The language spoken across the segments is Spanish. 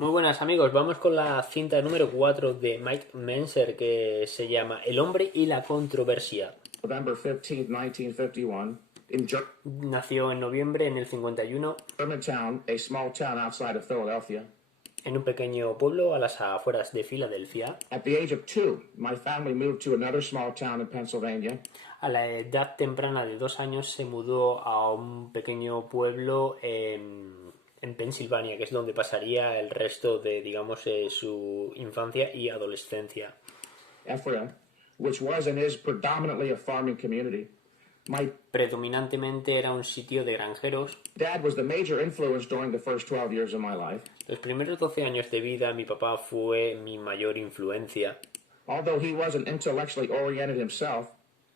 Muy buenas amigos, vamos con la cinta número 4 de Mike Menser que se llama El hombre y la controversia. November 15th, 1951, in Nació en noviembre en el 51 Germantown, a small town outside of Philadelphia. en un pequeño pueblo a las afueras de Filadelfia. At the age of 2, my family moved to another small town in Pennsylvania. A la edad temprana de 2 años se mudó a un pequeño pueblo en Pensilvania, que es donde pasaría el resto de, digamos, su infancia y adolescencia. Ephraim, which was and is predominantly a farming community. My Predominantemente era un sitio de granjeros. dad was the major influence during the first 12 years of my life. Los primeros 12 años de vida mi papá fue mi mayor influencia. Although he wasn't intellectually oriented himself,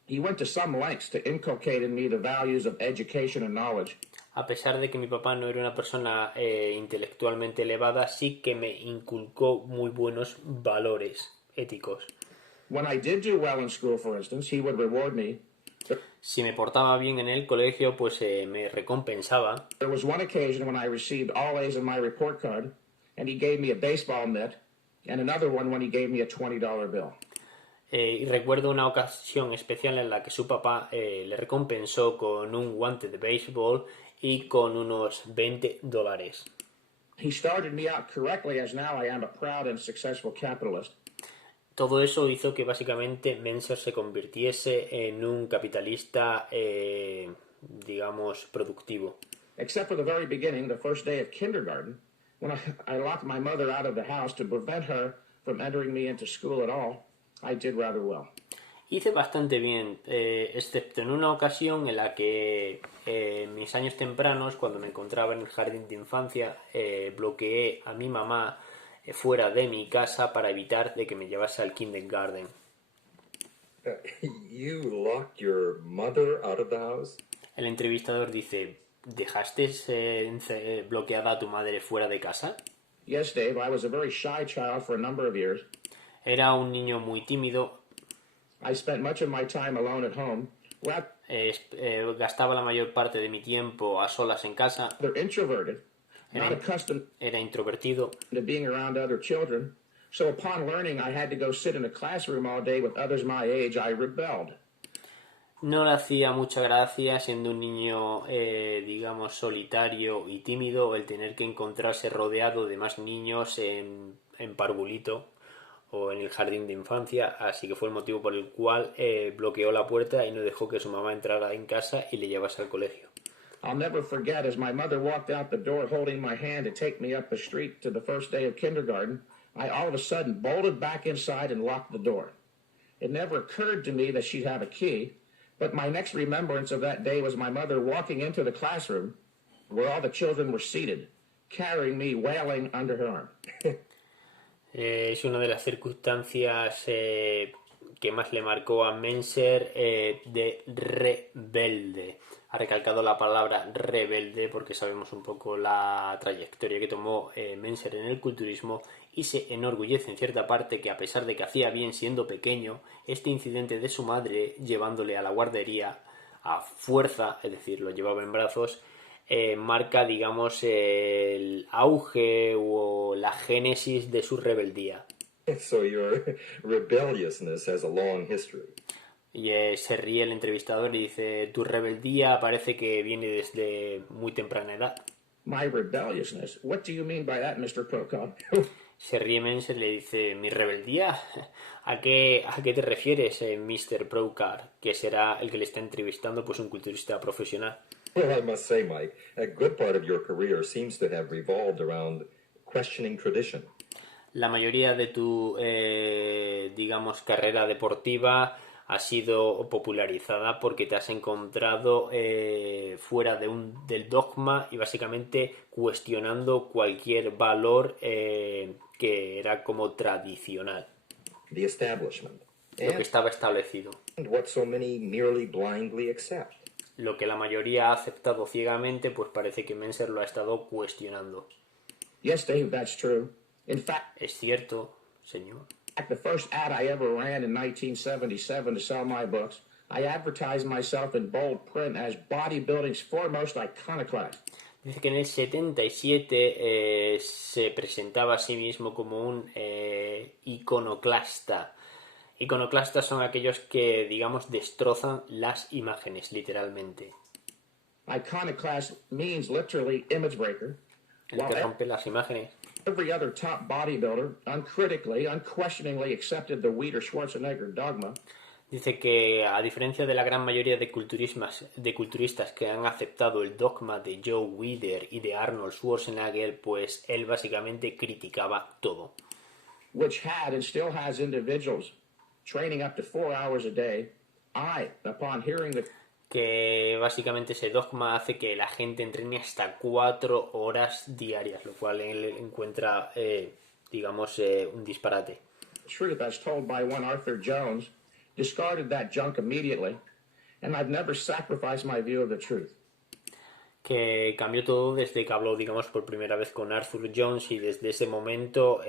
he went to some lengths to inculcate in me the values of education and knowledge. A pesar de que mi papá no era una persona intelectualmente elevada, sí que me inculcó muy buenos valores éticos. When I did do well in school, for instance, he would reward me. Si me portaba bien en el colegio, pues me recompensaba. There was one occasion when I received all A's in my report card, and he gave me a baseball mitt, and another one when he gave me a $20 bill. Y recuerdo una ocasión especial en la que su papá le recompensó con un guante de béisbol y con unos $20. He started me out correctly, as now I am a proud and successful capitalist. Todo eso hizo que básicamente Menser se convirtiese en un capitalista, digamos, productivo. Except for the very beginning, the first day of kindergarten, when I locked my mother out of the house to prevent her from entering me into school at all, I did rather well. Hice bastante bien, excepto en una ocasión en la que mis años tempranos, cuando me encontraba en el jardín de infancia, bloqueé a mi mamá fuera de mi casa para evitar de que me llevase al kindergarten. You locked your mother out of the house? El entrevistador dice, ¿dejaste bloqueada a tu madre fuera de casa? Yes, Dave, I was a very shy child for a number of years. Era un niño muy tímido. I spent much of my time alone at home. Gastaba la mayor parte de mi tiempo a solas en casa. They're introverted, not accustomed Era introvertido. to being around other children. So upon learning I had to go sit in a classroom all day with others my age, I rebelled. No le hacía mucha gracia, siendo un niño, digamos, solitario y tímido, el tener que encontrarse rodeado de más niños en Parvulito o en el jardín de infancia, así que fue el motivo por el cual bloqueó la puerta y no dejó que su mamá entrara en casa y le llevase al colegio. I'll never forget as my mother walked out the door holding my hand to take me up the street to the first day of kindergarten, I all of a sudden bolted back inside and locked the door. It never occurred to me that she'd have a key, but my next remembrance of that day was my mother walking into the classroom where all the children were seated, carrying me wailing under her arm. Es una de las circunstancias que más le marcó a Menser de rebelde. Ha recalcado la palabra rebelde porque sabemos un poco la trayectoria que tomó Menser en el culturismo y se enorgullece en cierta parte que a pesar de que hacía bien siendo pequeño, este incidente de su madre llevándole a la guardería a fuerza, es decir, lo llevaba en brazos, marca, digamos, el auge o la génesis de su rebeldía. So your rebelliousness has a long history. Y se ríe el entrevistador y dice, tu rebeldía parece que viene desde muy temprana edad. My rebelliousness? What do you mean by that, Mr. Prokop? Se ríe Menser y le dice, ¿mi rebeldía? ¿A qué te refieres, Mr. Procar? Que será el que le está entrevistando, pues un culturista profesional. Well, I must say, Mike, a good part of your career seems to have revolved around questioning tradition. La mayoría de tu, digamos, carrera deportiva ha sido popularizada porque te has encontrado fuera del dogma y básicamente cuestionando cualquier valor que era como tradicional. The establishment. Lo que estaba establecido. And what so many merely blindly accept. Lo que la mayoría ha aceptado ciegamente, pues parece que Menser lo ha estado cuestionando. Yes, Dave, that's true. In fact, Es cierto, señor. the first ad I ever ran in 1977 to sell my books, I advertised myself in bold print as bodybuilding's foremost iconoclast. Dice que en el 77 se presentaba a sí mismo como un iconoclasta. Iconoclastas son aquellos que, digamos, destrozan las imágenes, literalmente. Iconoclast means literally image breaker, El que rompe las imágenes. every other top bodybuilder uncritically, unquestioningly accepted the Weider-Schwarzenegger dogma. Dice que, a diferencia de la gran mayoría de culturistas que han aceptado el dogma de Joe Weider y de Arnold Schwarzenegger, pues él básicamente criticaba todo. Which had and still has individuals training up to 4 hours a day. Upon hearing the Que básicamente ese dogma hace que la gente entrene hasta 4 horas diarias, lo cual él encuentra, digamos, un disparate. truth as told by one Arthur Jones, discarded that junk immediately, and I've never sacrificed my view of the truth. Que cambió todo desde que habló, digamos, por primera vez con Arthur Jones, y desde ese momento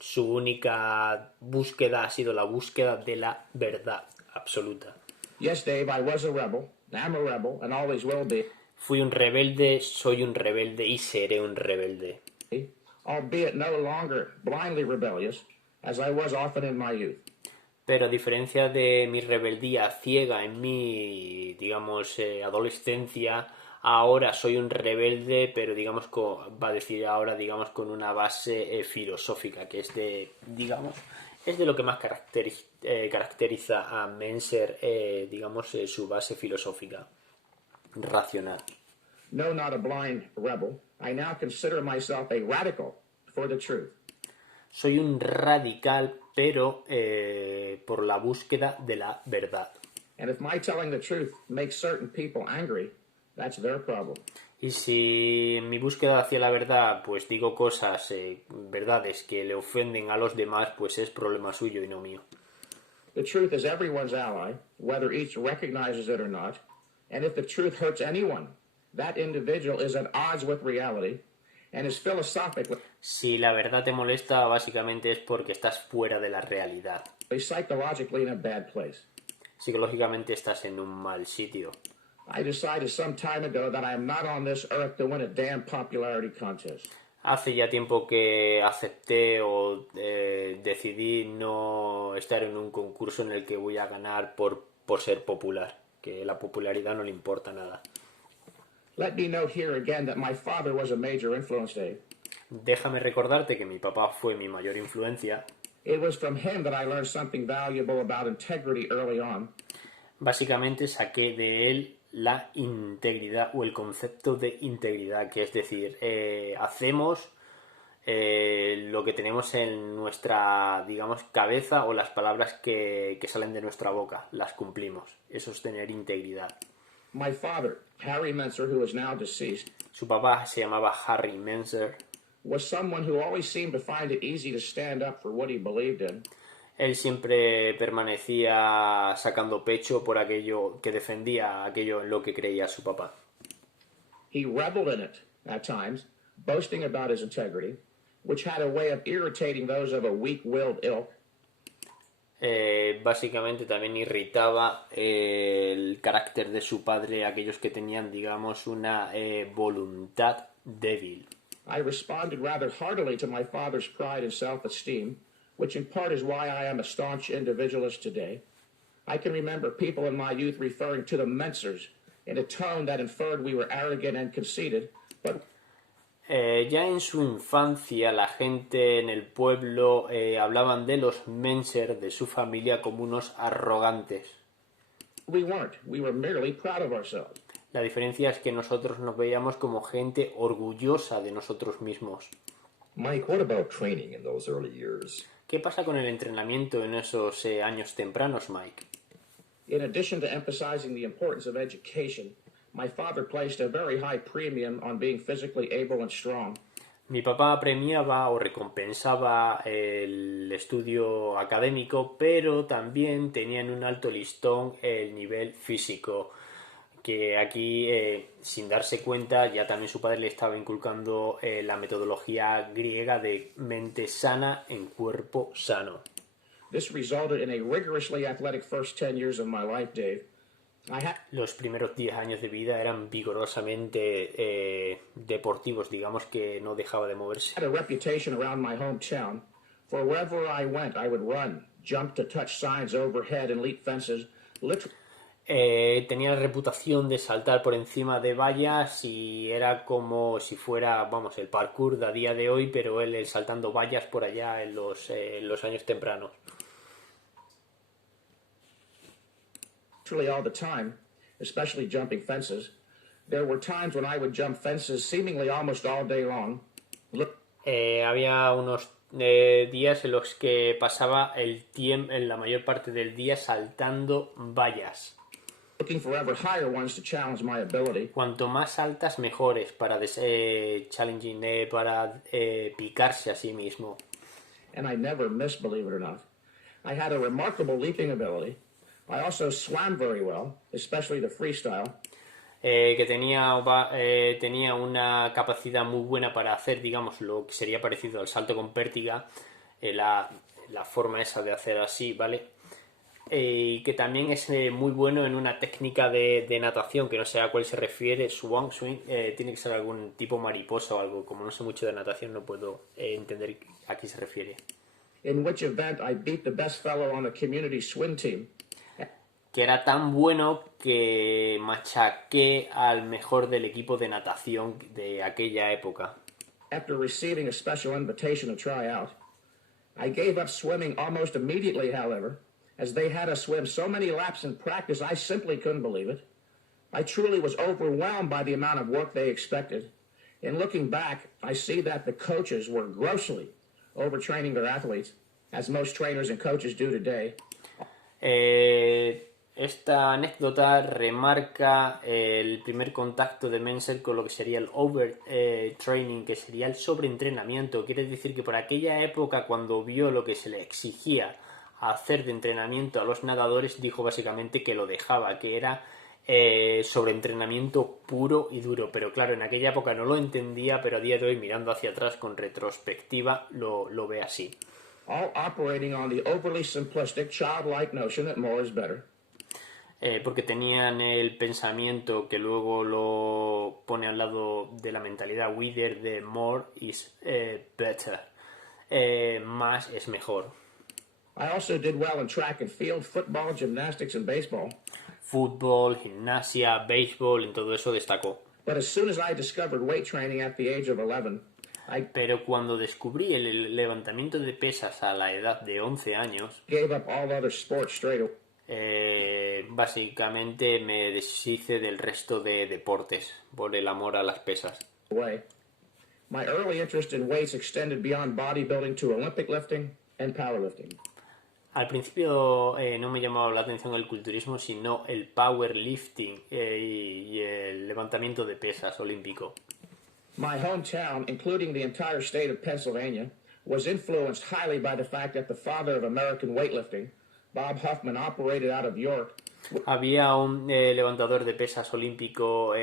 su única búsqueda ha sido la búsqueda de la verdad absoluta. Yes, Dave, I was a rebel, am a rebel, and always will be, Fui un rebelde, soy un rebelde y seré un rebelde. albeit no longer blindly rebellious, as I was often in my youth. Pero a diferencia de mi rebeldía ciega en mi, digamos, adolescencia, ahora soy un rebelde, pero digamos, va a decir ahora, digamos, con una base filosófica, que es de, digamos, es de lo que más caracteriza a Menser, digamos, su base filosófica, racional. No, not a blind rebel. I now consider myself a radical for the truth. Soy un radical, pero por la búsqueda de la verdad. And if my telling the truth makes certain people angry, that's their problem. Y si en mi búsqueda hacia la verdad, pues digo cosas, verdades que le ofenden a los demás, pues es problema suyo y no mío. The truth is everyone's ally, whether each recognizes it or not. And if the truth hurts anyone, that individual is at odds with reality and is philosophically, Si la verdad te molesta, básicamente es porque estás fuera de la realidad. psychologically in a bad place. Psicológicamente estás en un mal sitio. I decided some time ago that I am not on this earth to win a damn popularity contest. Hace ya tiempo que acepté o decidí no estar en un concurso en el que voy a ganar por ser popular, que la popularidad no le importa nada. Let me note here again that my father was a major influence, Dave. Déjame recordarte que mi papá fue mi mayor influencia. It was from him that I learned something valuable about integrity early on. Básicamente saqué de él la integridad o el concepto de integridad, que es decir, hacemos lo que tenemos en nuestra, digamos, cabeza, o las palabras que salen de nuestra boca, las cumplimos. Eso es tener integridad. My father, Harry Menser, who is now deceased, Su papá se llamaba Harry Menser. was someone who always seemed to find it easy to stand up for what he believed in. Él siempre permanecía sacando pecho por aquello que defendía, aquello en lo que creía su papá. He reveled in it at times, boasting about his integrity, which had a way of irritating those of a weak-willed ilk. Básicamente también irritaba el carácter de su padre, aquellos que tenían, digamos, una voluntad débil. I responded rather heartily to my father's pride and self-esteem, which in part is why I am a staunch individualist today. I can remember people in my youth referring to the Mensers in a tone that inferred we were arrogant and conceited, but Ya en su infancia la gente en el pueblo hablaban de los Menser, de su familia, como unos arrogantes. we weren't. We were merely proud of ourselves. La diferencia es que nosotros nos veíamos como gente orgullosa de nosotros mismos. Mike, what about training in those early years? ¿Qué pasa con el entrenamiento en esos años tempranos, Mike? In addition to emphasizing the importance of education, my father placed a very high premium on being physically able and strong. Mi papá premiaba o recompensaba el estudio académico, pero también tenía en un alto listón el nivel físico, que aquí, sin darse cuenta, ya también su padre le estaba inculcando la metodología griega de mente sana en cuerpo sano. This resulted in a rigorously athletic first 10 years of my life, Dave. I had Los primeros 10 años de vida eran vigorosamente deportivos, digamos que no dejaba de moverse. a reputation around my hometown for wherever I went, I would run, jump to touch signs overhead and leap fences, literally Tenía la reputación de saltar por encima de vallas y era como si fuera, vamos, el parkour de a día de hoy, pero él saltando vallas por allá en los años tempranos. all the time, especially jumping fences. There were times when I would jump fences seemingly almost all day long. Había unos días en los que pasaba el tiempo, en la mayor parte del día saltando vallas. Looking for ever higher ones to challenge my ability. Cuanto más altas, mejores para challenging, para picarse a sí mismo. And I never missed, believe it or not. I had a remarkable leaping ability. I also swam very well, especially the freestyle. Que tenía una capacidad muy buena para hacer, digamos, lo que sería parecido al salto con pértiga, la forma esa de hacer así, ¿vale? Y que también es muy bueno en una técnica de natación, que no sé a cuál se refiere, swan swing, tiene que ser algún tipo mariposa o algo, como no sé mucho de natación no puedo entender a qué se refiere. In which event I beat the best fellow on the community swim team. Que era tan bueno que machaqué al mejor del equipo de natación de aquella época. After receiving a special invitation to try out, I gave up swimming almost immediately, however, as they had us swim so many laps in practice I simply couldn't believe it. I truly was overwhelmed by the amount of work they expected. In looking back, I see that the coaches were grossly overtraining their athletes, as most trainers and coaches do today. Esta anécdota remarca el primer contacto de Menzel con lo que sería el overtraining, que sería el sobreentrenamiento. Quiere decir que por aquella época, cuando vio lo que se le exigía hacer de entrenamiento a los nadadores, dijo básicamente que lo dejaba, que era sobreentrenamiento puro y duro. Pero claro, en aquella época no lo entendía, pero a día de hoy, mirando hacia atrás con retrospectiva, lo ve así. All operating on the overly simplistic, childlike notion that more is better. Porque tenían el pensamiento que luego lo pone al lado de la mentalidad Wither de more is better. Más es mejor. I also did well in track and field, football, gymnastics, and baseball. Fútbol, gimnasia, béisbol, en todo eso destacó. But as soon as I discovered weight training at the age of 11, Pero cuando descubrí el levantamiento de pesas a la edad de 11 años, gave up all other sports straight away. Básicamente me deshice del resto de deportes por el amor a las pesas. My early interest in weights extended beyond bodybuilding to Olympic lifting and powerlifting. Al principio no me llamaba la atención el culturismo, sino el powerlifting y el levantamiento de pesas olímpico. My hometown, including the entire state of Pennsylvania, was influenced highly by the fact that the father of American weightlifting, Bob Huffman, operated out of York. Había un levantador de pesas olímpico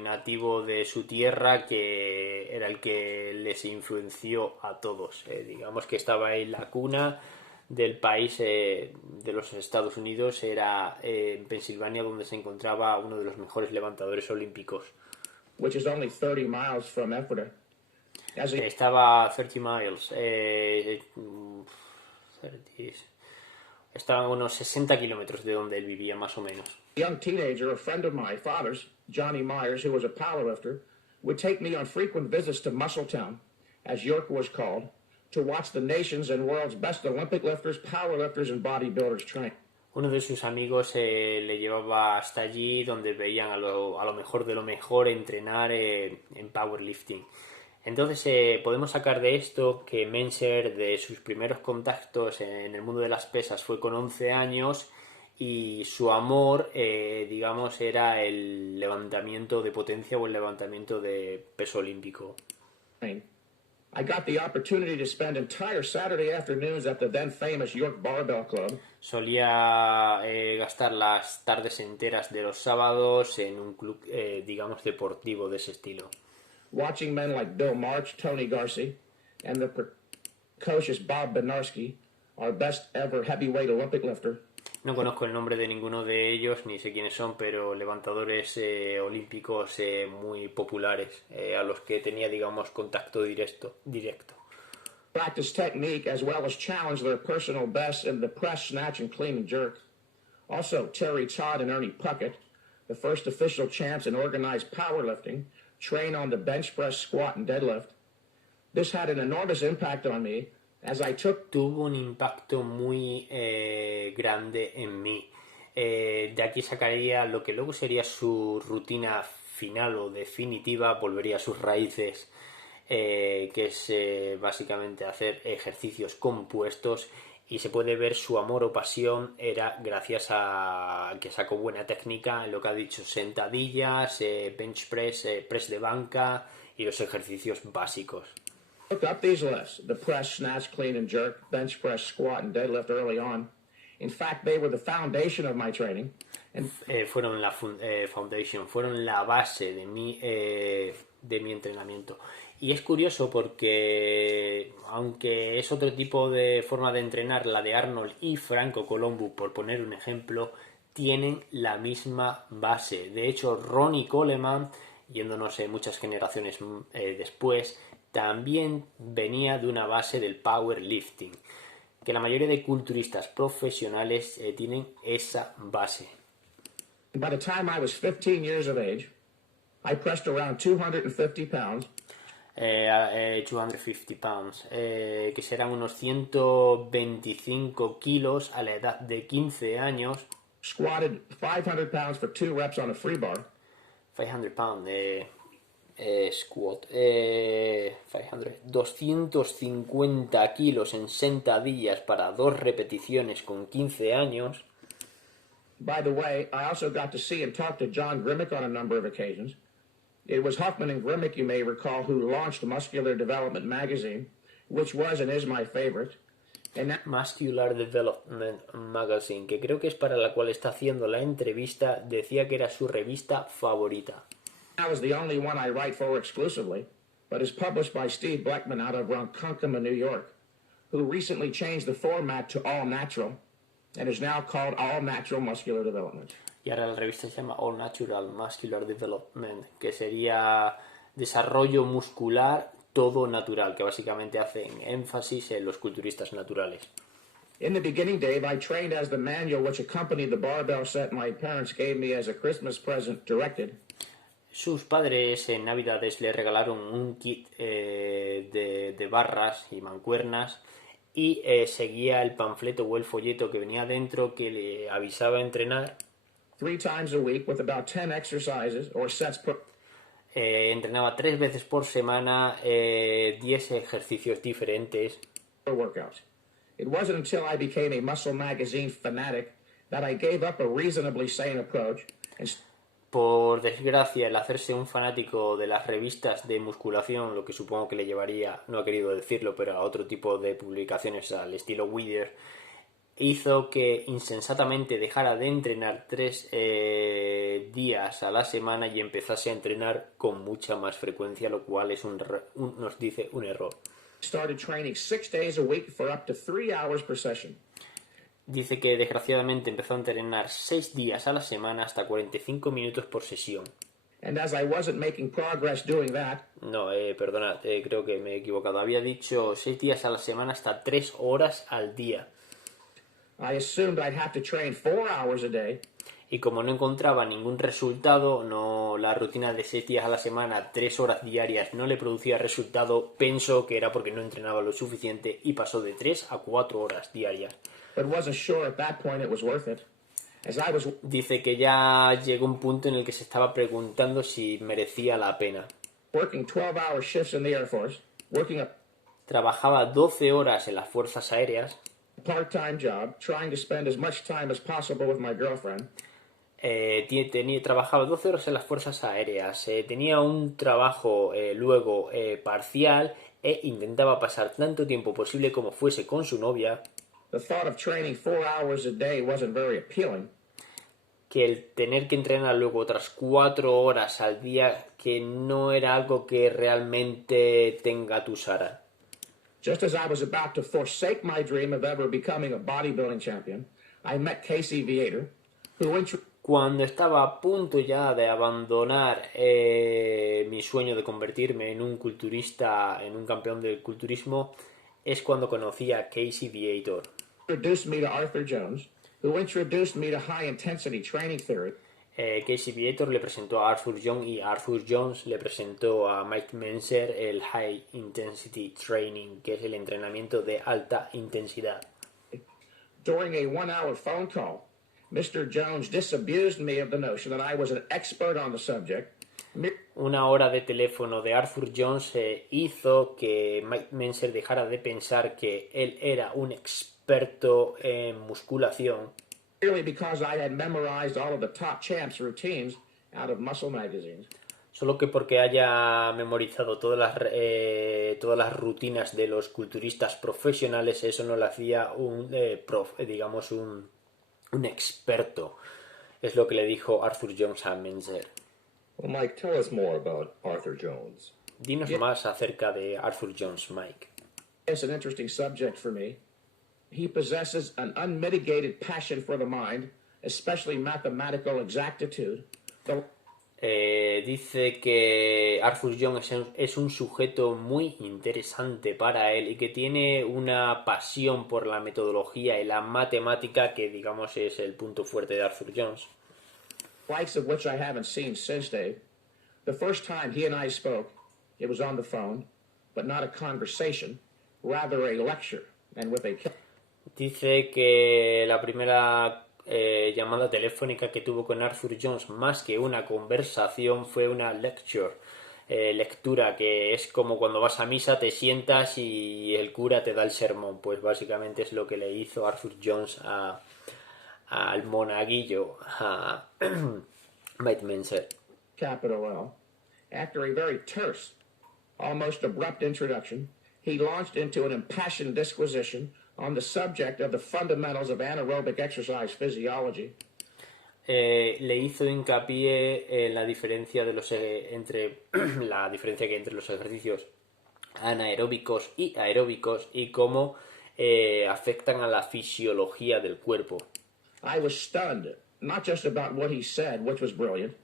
nativo de su tierra que era el que les influenció a todos. Digamos que estaba ahí la cuna del país de los Estados Unidos, era en Pensilvania, donde se encontraba uno de los mejores levantadores olímpicos. Which is only 30 miles from Ephrata. Estaba 30 miles. 30, estaban a unos 60 kilómetros de donde él vivía, más o menos. A young teenager, a friend of my father's, Johnny Myers, who was a powerlifter, would take me on frequent visits to Muscletown, as York was called, to watch the nation's and world's best Olympic lifters, powerlifters, and bodybuilders train. Uno de sus amigos le llevaba hasta allí, donde veían a lo mejor de lo mejor entrenar en powerlifting. Entonces podemos sacar de esto que Menzer, de sus primeros contactos en el mundo de las pesas, fue con 11 años y su amor, digamos, era el levantamiento de potencia o el levantamiento de peso olímpico. I got the opportunity to spend entire Saturday afternoons at the then famous York Barbell Club. Solía gastar las tardes enteras de los sábados en un club, digamos, deportivo de ese estilo. Watching men like Bill March, Tony Garcia, and the precocious Bob Benarski, our best ever heavyweight Olympic lifter. No conozco el nombre de ninguno de ellos, ni sé quiénes son, pero levantadores olímpicos muy populares, a los que tenía, digamos, contacto directo. Practice technique as well as challenge their personal bests in the press, snatch, and clean and jerk. Also, Terry Todd and Ernie Puckett, the first official champs in organized powerlifting, train on the bench press, squat, and deadlift. This had an enormous impact on me as I took... Tuvo un impacto muy grande en mí. De aquí sacaría lo que luego sería su rutina final o definitiva, volvería a sus raíces, que es básicamente hacer ejercicios compuestos, y se puede ver su amor o pasión era gracias a que sacó buena técnica en lo que ha dicho: sentadillas, bench press, press de banca y los ejercicios básicos. Looked up these lists: the press, snatch, clean and jerk, bench press, squat, and deadlift early on. In fact, they were the foundation of my training. And Fueron la foundation, fueron la base de mi entrenamiento. Y es curioso porque, aunque es otro tipo de forma de entrenar, la de Arnold y Franco Columbu, por poner un ejemplo, tienen la misma base. De hecho, Ronnie Coleman, yéndonos muchas generaciones después, también venía de una base del powerlifting, que la mayoría de culturistas profesionales tienen esa base. by the time I was 15 years of age, I pressed around 250 pounds. 250 pounds, que serán unos 125 kilos a la edad de 15 años. Squatted 500 pounds for 2 reps on a free bar. 500 pounds, squat, 500, 250 kilos en sentadillas para 2 repeticiones con 15 años. By the way, I also got to see and talk to John Grimmick on a number of occasions. It was Huffman and Grimmick, you may recall, who launched Muscular Development magazine, which was and is my favorite. And that Muscular Development Magazine, que creo que es para la cual está haciendo la entrevista, decía que era su revista favorita. is the only one I write for exclusively, but is published by Steve Bleckman out of Ronkonkoma, New York, who recently changed the format to All Natural and is now called All Natural Muscular Development. Y ahora la revista se llama All Natural Muscular Development, que sería desarrollo muscular todo natural, que básicamente hacen énfasis en los culturistas naturales. In the beginning, Dave, I trained as the manual which accompanied the barbell set my parents gave me as a Christmas present directed. Sus padres en Navidades le regalaron un kit de barras y mancuernas, y seguía el panfleto o el folleto que venía dentro, que le avisaba a entrenar 3 times a week with about 10 exercises or sets per entrenaba 3 veces por semana, 10 ejercicios diferentes. workout. It wasn't until I became a Muscle Magazine fanatic that I gave up a reasonably sane approach and Por desgracia, el hacerse un fanático de las revistas de musculación, lo que supongo que le llevaría, no ha querido decirlo, pero a otro tipo de publicaciones al estilo Wither, hizo que insensatamente dejara de entrenar 3 días a la semana y empezase a entrenar con mucha más frecuencia, lo cual es nos dice un error. started training 6 days a week for up to 3 hours per session. Dice que desgraciadamente empezó a entrenar 6 días a la semana hasta 45 minutos por sesión. And as I wasn't making progress doing that, No, perdona, creo que me he equivocado. Había dicho 6 días a la semana hasta 3 horas al día. I assumed I'd have to train 4 hours a day. Y como no encontraba ningún resultado, la rutina de 6 días a la semana, 3 horas diarias, no le producía resultado, pensó que era porque no entrenaba lo suficiente y pasó de 3 a 4 horas diarias. But wasn't sure at that point it was worth it. As I was Dice que ya llegó un punto en el que se estaba preguntando si merecía la pena. working 12-hour shifts in the Air Force, working a Trabajaba 12 horas en las fuerzas aéreas, part-time job, trying to spend as much time as possible with my girlfriend, trabajaba 12 horas en las fuerzas aéreas, tenía un trabajo luego parcial, e intentaba pasar tanto tiempo posible como fuese con su novia. the thought of training 4 hours a day wasn't very appealing. Que el tener que entrenar luego otras 4 horas al día, que no era algo que realmente te engatusara. Just as I was about to forsake my dream of ever becoming a bodybuilding champion, I met Casey Viator, who Cuando estaba a punto ya de abandonar mi sueño de convertirme en un culturista, en un campeón del culturismo, es cuando conocí a Casey Viator. introduced me to Arthur Jones, who introduced me to high-intensity training theory. Casey Viator le presentó a Arthur Jones y Arthur Jones le presentó a Mike Menzer el High Intensity Training, que es el entrenamiento de alta intensidad. During a 1-hour phone call, Mr. Jones disabused me of the notion that I was an expert on the subject. Una hora de teléfono de Arthur Jones hizo que Mike Menzer dejara de pensar que él era un experto en musculación. Merely because I had memorized all of the top champs' routines out of muscle magazines. Solo que porque haya memorizado todas las rutinas de los culturistas profesionales, eso no le hacía un experto. Es lo que le dijo Arthur Jones a Menzer. Well, Mike, tell us more about Arthur Jones. Dinos más acerca de Arthur Jones, Mike. It's an interesting subject for me. He possesses an unmitigated passion for the mind, especially mathematical exactitude. Dice que Arthur Jones es un sujeto muy interesante para él y que tiene una pasión por la metodología y la matemática, que digamos es el punto fuerte de Arthur Jones. Likes of which I haven't seen since, Dave. The first time he and I spoke, it was on the phone, but not a conversation, rather a lecture, and with a... Dice que la primera llamada telefónica que tuvo con Arthur Jones, más que una conversación, fue una lectura, que es como cuando vas a misa, te sientas y el cura te da el sermón. Pues básicamente es lo que le hizo Arthur Jones al monaguillo, a Mike Menzer. Capital L. After a very terse, almost abrupt introduction, he launched into an impassioned disquisition on the subject of the fundamentals of anaerobic exercise physiology. Le hizo hincapié en la diferencia la diferencia que hay entre los ejercicios anaeróbicos y aeróbicos y cómo afectan a la fisiología del cuerpo. I was stunned, not just about what he said, which was brilliant,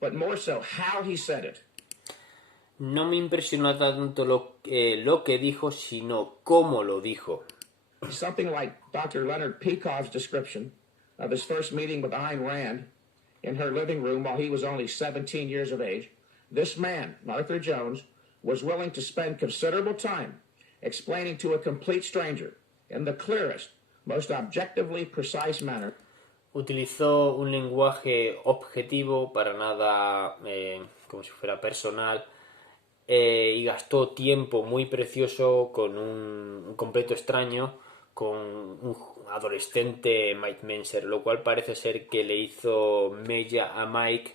but more so how he said it. No me impresionó tanto lo que dijo, sino cómo lo dijo. Something like Dr. Leonard Peikoff's description of his first meeting with Ayn Rand in her living room while he was only 17 years of age. This man, Arthur Jones, was willing to spend considerable time explaining to a complete stranger in the clearest, most objectively precise manner. Utilizó un lenguaje objetivo, para nada como si fuera personal, y gastó tiempo muy precioso con un completo extraño, con un adolescente Mike Menzer, lo cual parece ser que le hizo mella a Mike